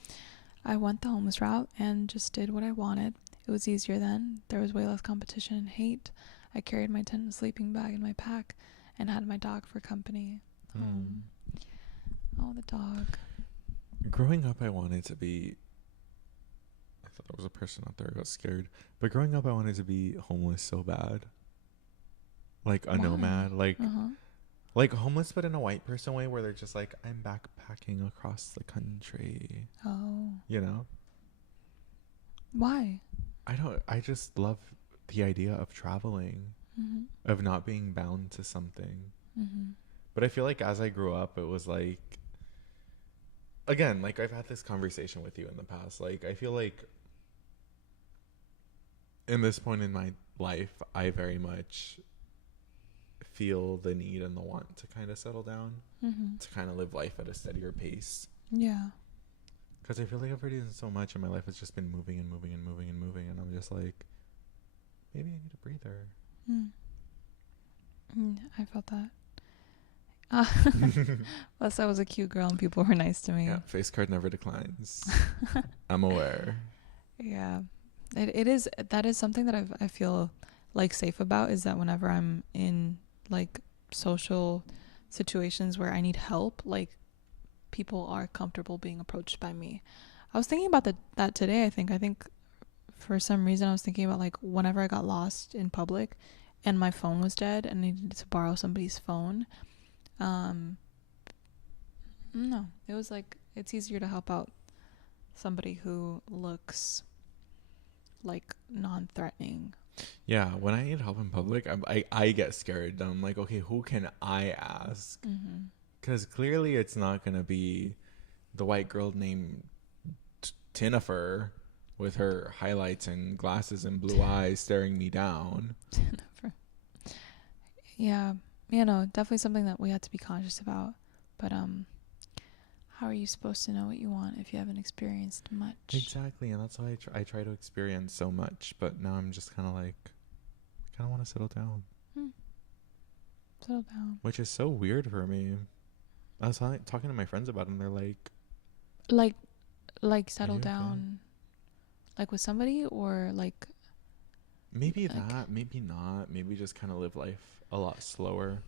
I went the homeless route and just did what I wanted. It was easier then. There was way less competition and hate. I carried my tent and sleeping bag in my pack and had my dog for company. Oh, the dog. Growing up, I wanted to be... I thought there was a person out there. I got scared. But growing up, I wanted to be homeless so bad. Like a nomad. Like homeless, but in a white person way, where they're just like, I'm backpacking across the country. Oh. You know? Why? I just love the idea of traveling, of not being bound to something. But I feel like as I grew up, it was like, again, like I've had this conversation with you in the past. Like, I feel like in this point in my life, I very much feel the need and the want to kind of settle down, to kind of live life at a steadier pace. Yeah. Because I feel like I've already done so much, and my life has just been moving and moving and moving and moving, and I'm just like, maybe I need a breather. I felt that. Plus, I was a cute girl and people were nice to me. Yeah, face card never declines. I'm aware. Yeah, it is. That is something that I feel like safe about, is that whenever I'm in like social situations where I need help, like people are comfortable being approached by me. I was thinking about that today. I think for some reason I was thinking about like whenever I got lost in public and my phone was dead and I needed to borrow somebody's phone. No, it was like, it's easier to help out somebody who looks like non-threatening. Yeah, when I need help in public, I get scared. I'm like, okay, who can I ask? Because clearly it's not going to be the white girl named Tinifer with her highlights and glasses and blue eyes staring me down. Yeah, definitely something that we have to be conscious about. But how are you supposed to know what you want if you haven't experienced much? Exactly, and that's why I try to experience so much. But now I'm just kind of like, I kind of want to settle down. Settle down. Which is so weird for me. I was talking to my friends about it, and they're like settle down, like with somebody, or like maybe like, that, maybe not, maybe just kind of live life a lot slower.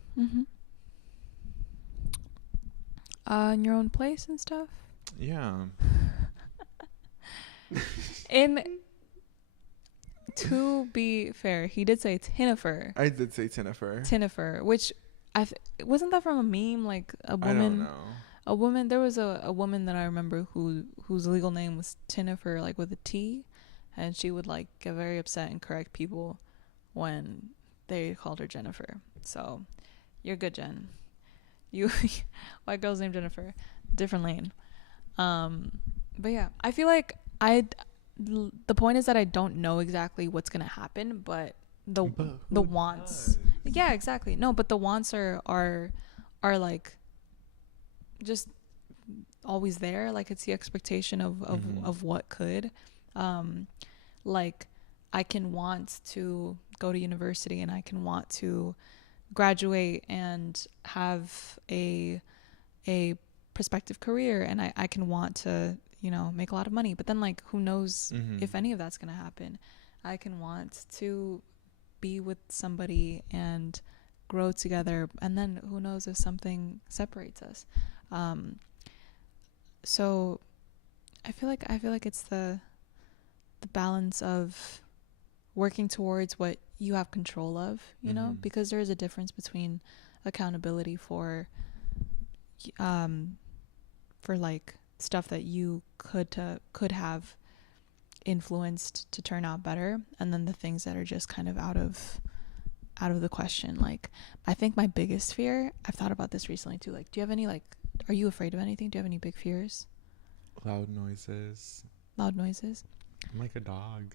In your own place and stuff. Yeah. And to be fair, he did say Tinifer. I did say Tinifer. Tinifer, which wasn't that from a meme, like a woman? I don't know. A woman. There was a woman that I remember whose legal name was Tinifer, like with a T, and she would like get very upset and correct people when they called her Jennifer. So you're good, Jen. You white girl's named Jennifer, different lane. But yeah, I feel like the point is that I don't know exactly what's gonna happen, but the wants. Yeah, exactly. No, but the wants are like just always there. Like it's the expectation of what could. Like I can want to go to university and I can want to graduate and have a prospective career, and I can want to, make a lot of money, but then like who knows if any of that's gonna happen. I can want to be with somebody and grow together, and then who knows if something separates us. So I feel like it's the balance of working towards what you have control of, because there is a difference between accountability for like stuff that you could have influenced to turn out better, and then the things that are just kind of out of the question. Like I think my biggest fear, I've thought about this recently too, like do you have any, like, are you afraid of anything? Do you have any big fears? Loud noises. I'm like a dog.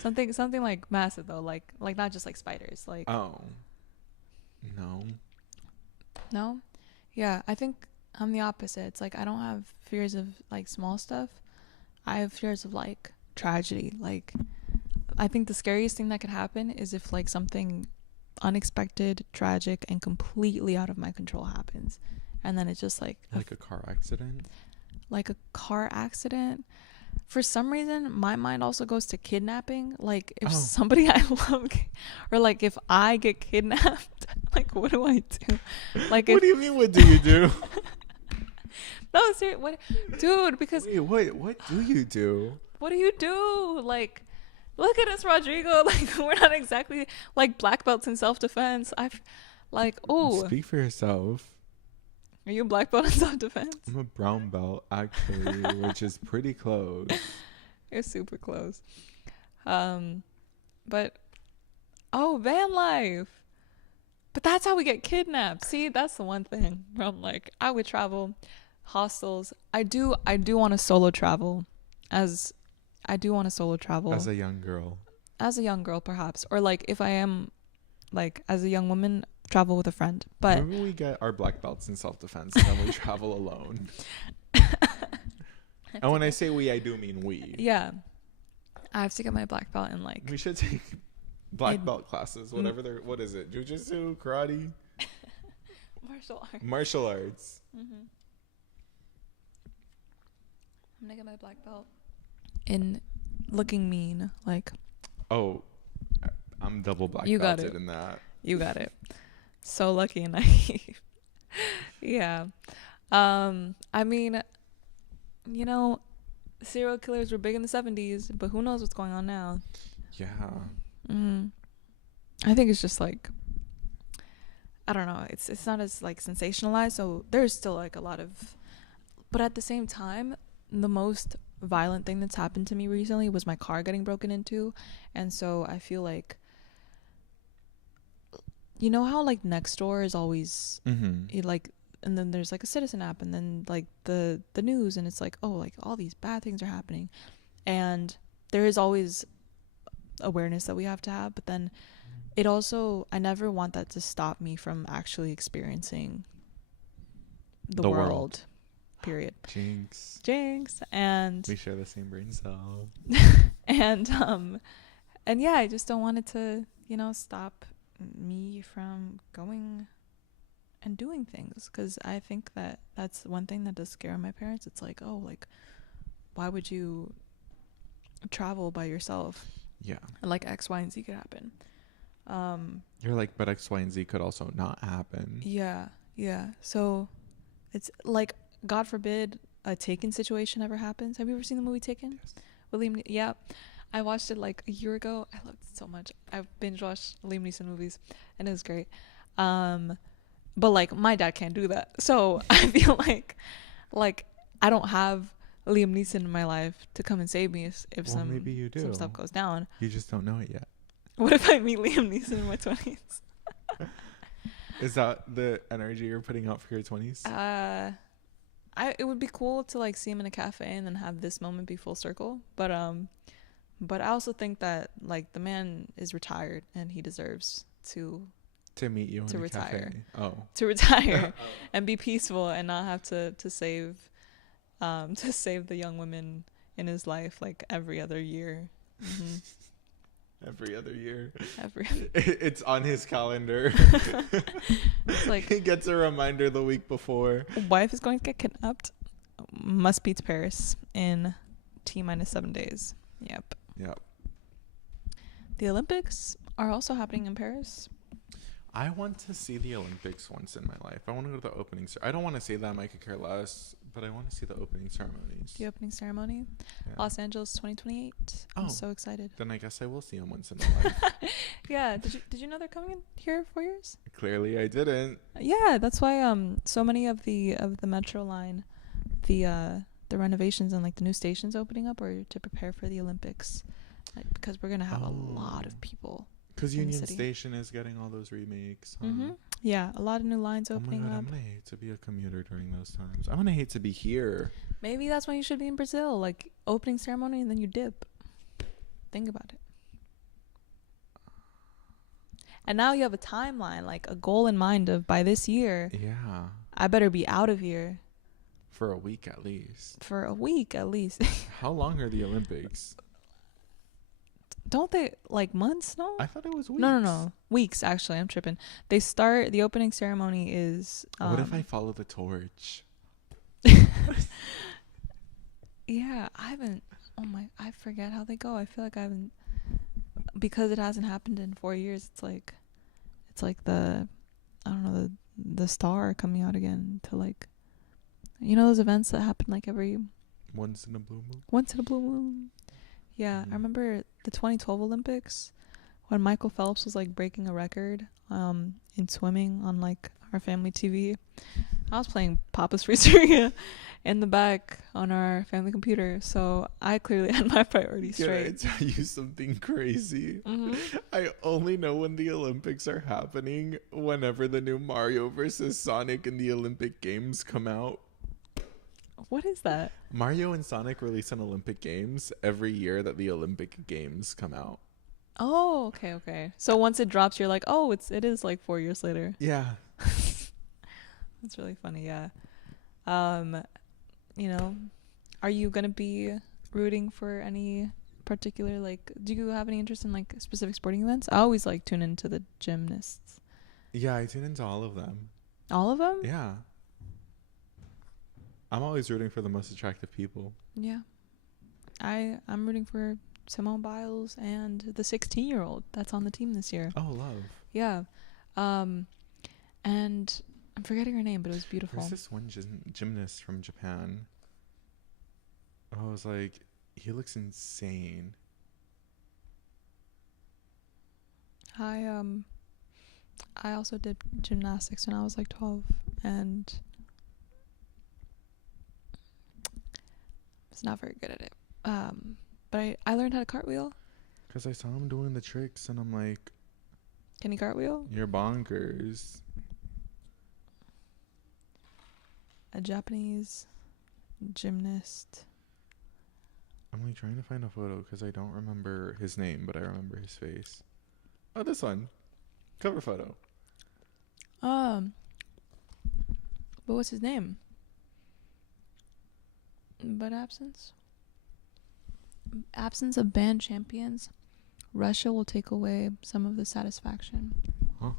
something like massive though, like not just like spiders, like. Oh no. Yeah, I think I'm the opposite. It's like I don't have fears of like small stuff. I have fears of like tragedy. Like I think the scariest thing that could happen is if like something unexpected, tragic, and completely out of my control happens, and then it's just like a car accident. Like a car accident. For some reason, my mind also goes to kidnapping. Like if somebody I love, or like if I get kidnapped, like what do I do? Like what do you mean? What do you do? No, seriously, what, dude? Because wait, what do you do? What do you do? Like, look at us, Rodrigo. Like we're not exactly like black belts in self-defense. Speak for yourself. Are you a black belt in self-defense? I'm a brown belt, actually, which is pretty close. You're super close. Um, but oh, van life. But that's how we get kidnapped. See, that's the one thing where I'm like, I would travel, hostels. I do want to solo travel, as I do want to solo As travel a young girl. as a young girl, perhaps, or like if I am like as a young woman, travel with a friend. But Maybe we get our black belts in self-defense and then we travel alone. And when I say we, I do mean we. yeah, I have to get my black belt in like We should take black belt classes, whatever they're, what is it? Jiu-jitsu, karate, martial arts. martial arts. I'm gonna get my black belt in looking mean. Like, Oh, I'm double black You got belted it. in that. you got it. So lucky and naive. Yeah. I mean, you know, serial killers were big in the 70s, but who knows what's going on now? Yeah. I think it's just like, I don't know. It's not as like sensationalized, so there's still like a lot of, but at the same time, the most violent thing that's happened to me recently was my car getting broken into, and so I feel like, you know how like Nextdoor is always like, and then there's like a Citizen app, and then like the news, and it's like, oh, like all these bad things are happening, and there is always awareness that we have to have, but then it also, I never want that to stop me from actually experiencing the world. Period. Jinx. And we share the same brain cell. and yeah, I just don't want it to, stop me from going and doing things, because I think that that's one thing that does scare my parents. It's like, oh, like, why would you travel by yourself? Yeah. And like X, Y, and Z could happen. You're like, but X, Y, and Z could also not happen. Yeah. So it's like, God forbid a Taken situation ever happens. Have you ever seen the movie Taken? Yes. With Liam yeah. I watched it like a year ago. I loved it so much. I binge watched Liam Neeson movies and it was great. But like my dad can't do that. So I feel like I don't have Liam Neeson in my life to come and save me if Well, maybe you do. some stuff goes down. You just don't know it yet. What if I meet Liam Neeson in my 20s? Is that the energy you're putting out for your 20s? It would be cool to like see him in a cafe and then have this moment be full circle. But I also think that like the man is retired and he deserves to meet you in a retire. cafe. Oh. To retire and be peaceful and not have to save the young women in his life like every other year. Every other year. Every It's on his calendar. It's like, he gets a reminder the week before. Wife is going to get kidnapped. Must be to Paris in T-minus 7 days. Yep. The Olympics are also happening in Paris. I want to see the Olympics once in my life. I want to go to the opening. I don't want to say that. I could care less, but I want to see the opening ceremonies. The opening ceremony, Yeah. Los Angeles 2028. I'm so excited. Then I guess I will see them once in my life. Yeah. Did you know they're coming in here 4 years? Clearly, I didn't. Yeah, that's why so many of the Metro line, the renovations and like the new stations opening up are to prepare for the Olympics, like, because we're gonna have a lot of people. Because in the Union city. Station is getting all those remakes. Yeah, a lot of new lines opening oh my God, up. I'm gonna hate to be a commuter during those times. I'm gonna hate to be here. Maybe that's when you should be in Brazil, like opening ceremony and then you dip. Think about it. And now you have a timeline, like a goal in mind of by this year, Yeah. I better be out of here. For a week at least. For a week at least. How long are the Olympics? Don't they like months? No. I thought it was weeks. No. Weeks, actually. I'm tripping. The opening ceremony is. What if I follow the torch? Yeah, I haven't. I forget how they go. I feel like I haven't, because it hasn't happened in 4 years. It's like the, I don't know, the star coming out again to like, those events that happen like every Once in a blue moon. once in a blue moon. Yeah, I remember the 2012 Olympics when Michael Phelps was like breaking a record in swimming on like our family TV. I was playing Papa's Freezer in the back on our family computer, so I clearly had my priorities Can I straight. tell you something crazy? I only know when the Olympics are happening whenever the new Mario versus Sonic in the Olympic Games come out. What is that? Mario and Sonic release an Olympic Games every year that the Olympic Games come out. Oh, okay, okay. So once it drops, you're like, oh, it is like 4 years later. Yeah. That's really funny, yeah. Um, you know, are you gonna be rooting for any particular, like, do you have any interest in like specific sporting events? I always like tune into the gymnasts. Yeah, I tune into all of them. All of them? Yeah. I'm always rooting for the most attractive people. Yeah. I'm rooting for Simone Biles and the 16-year-old that's on the team this year. Oh, love. Yeah. And I'm forgetting her name, but it was beautiful. There's this one gymnast from Japan. I was like, he looks insane. I also did gymnastics when I was like 12, and was not very good at it. But I learned how to cartwheel. Because I saw him doing the tricks, and I'm like, Can you cartwheel? you're bonkers. A Japanese gymnast. I'm like trying to find a photo because I don't remember his name, but I remember his face. Oh, this one. Cover photo. But what's his name? But absence of band champions. Russia will take away some of the satisfaction. Huh?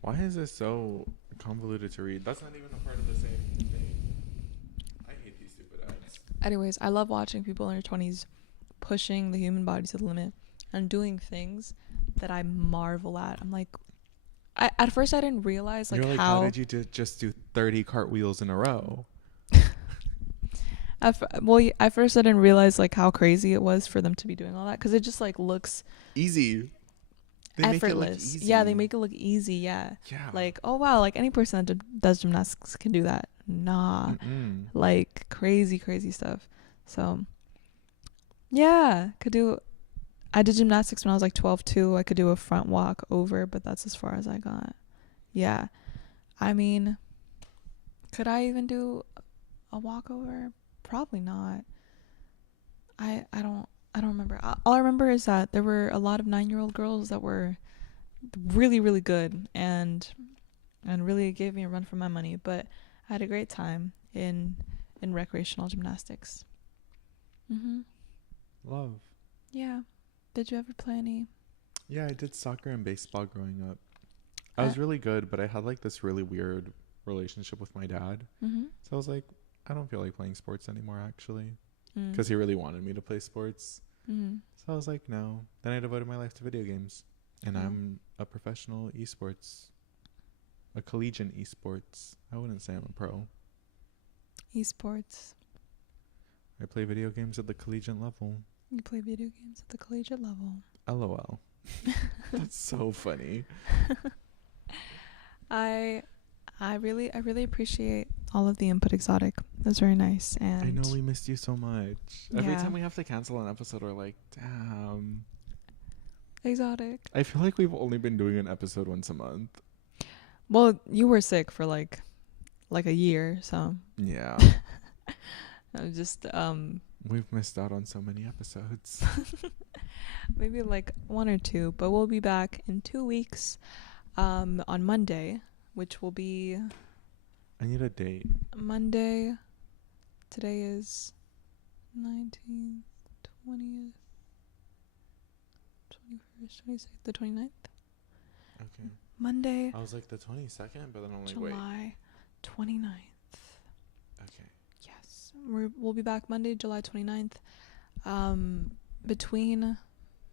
Why is this so convoluted to read? That's not even a part of the same thing. I hate these stupid ads. Anyways, I love watching people in their 20s pushing the human body to the limit and doing things that I marvel at. I'm like, at first I didn't realize like, You're like, how did you just do 30 cartwheels in a row? at first I didn't realize like how crazy it was for them to be doing all that, because it just like looks Easy. They effortless. make it look easy. Yeah, they make it look easy. Yeah. Like, oh wow, like any person that does gymnastics can do that. Nah. Mm-mm. Like crazy stuff. So yeah, I did gymnastics when I was like 12 too. I could do a front walk over, but that's as far as I got. Yeah. I mean, could I even do a walkover? Probably not. I don't remember. All I remember is that there were a lot of 9-year-old girls that were really, really good and really gave me a run for my money. But I had a great time in recreational gymnastics. Love. Yeah. Did you ever play any? Yeah, I did soccer and baseball growing up. I was really good, but I had like this really weird relationship with my dad. So I was like, I don't feel like playing sports anymore, actually. Because he really wanted me to play sports. So I was like, no. Then I devoted my life to video games. And I'm a professional esports. A collegiate esports. I wouldn't say I'm a pro. Esports. I play video games at the collegiate level. You play video games at the collegiate level. LOL. That's so funny. I really appreciate all of the input, Exotic. That's very nice. And I know we missed you so much. Every time we have to cancel an episode, we're like, damn. Exotic. I feel like we've only been doing an episode once a month. Well, you were sick for like a year, so Yeah. I was just We've missed out on so many episodes. maybe like 1 or 2, but we'll be back in 2 weeks on Monday, which will be I need a date. Monday. Today is 19th, 20th, 21st, 26th, the 29th. Okay. Monday, I was like the 22nd, but then I'm like, July 29th. Okay. Yes. We'll be back Monday, July 29th. Between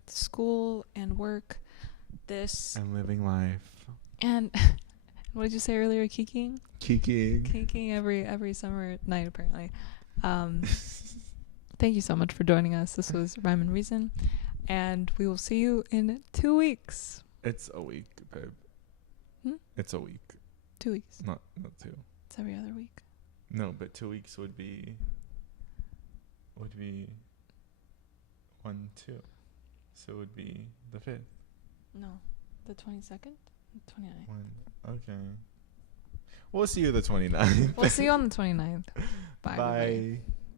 school and work, I'm living life. and what did you say earlier? Kikiing every summer night, apparently. Thank you so much for joining us. This was Rhyme and Reason, and we will see you in 2 weeks. It's a week, babe. It's a week. 2 weeks. Not 2. It's every other week. No, but 2 weeks would be 1, 2. So it would be the 5th. No, the 22nd, 29th. 1. Okay. We'll see you the 29th. We'll see you on the 29th. Bye. Bye. Everybody.